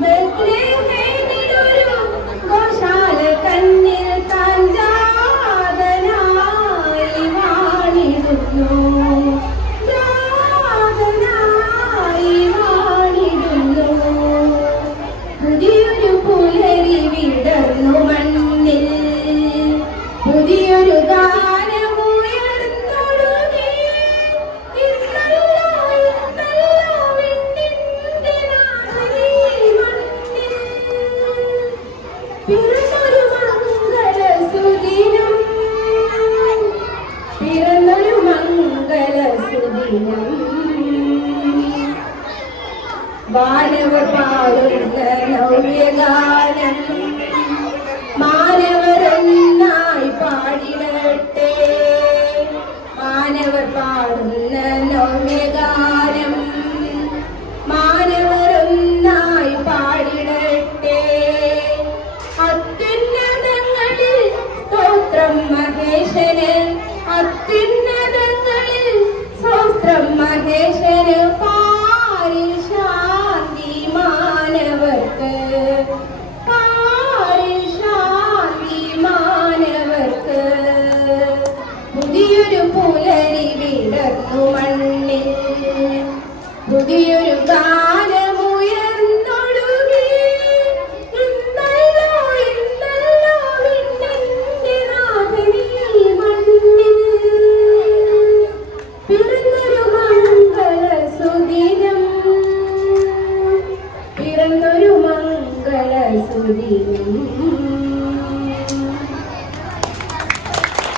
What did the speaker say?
Bethlehem. വാനവർ പാടുന്ന നവ്യഗാനം മാനവരെന്നായി പാടിടട്ടെ മാനവർ പാടുന്ന നവ്യഗാനം മാനവരൊന്നായി പാടിടട്ടെ അത്യുന്നതങ്ങളിൽ സ്തോത്രം മഹേശന് അത്യുന്ന പുലരി വിടർന്നു മണ്ണിൽ. പുതിയൊരു കാലമുയർന്നൊടുകി ഇന്നല്ലോ ഇന്നല്ലോ വിണ്ണിന്റെ നാഥനീ മണ്ണിൽ. പിറന്നൊരു മംഗള സുദിനം. പിറന്നൊരു മംഗള സുദിനം.